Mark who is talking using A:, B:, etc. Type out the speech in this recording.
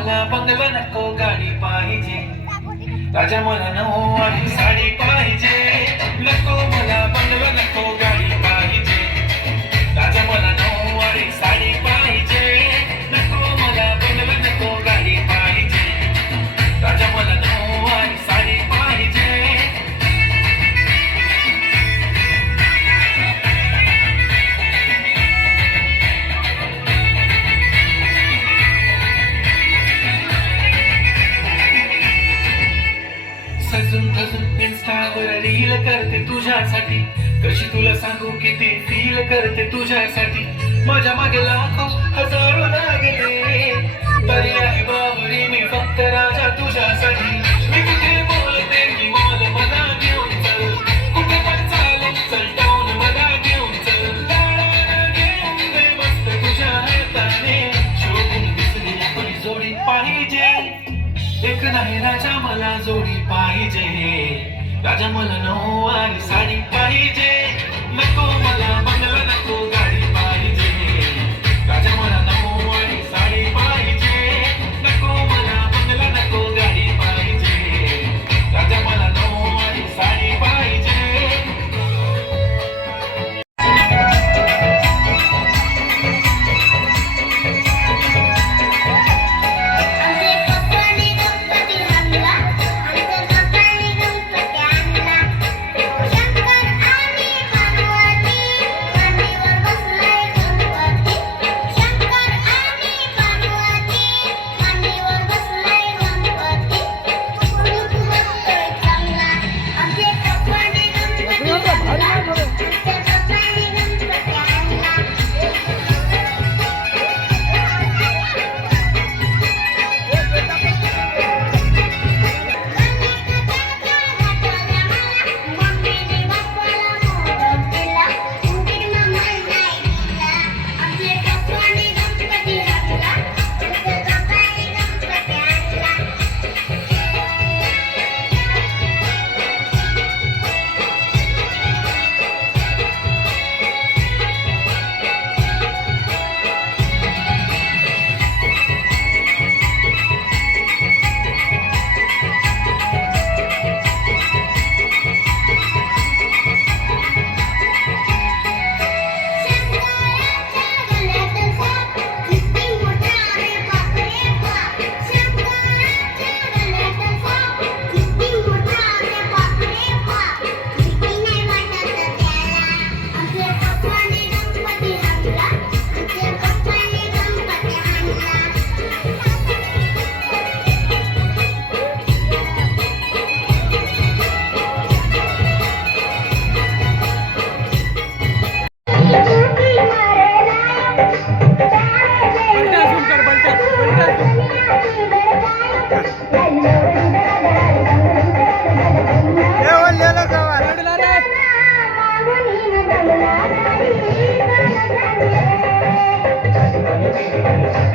A: मला बंगला नको गाडी पाहिजे. राजा मला नऊ साडी पाहिजे. नको खचून खसून इन्स्टावर रील करते तुझ्यासाठी. कशी तुला सांगू किती फील करते तुझ्यासाठी. माझ्या मागे लाखो हजारो लागले तरी आहे बाबरी मी फक्त रा एक नाही राजा मला जोडी पाहिजे. राजा मला
B: नऊ आणि साडी Thank
C: you.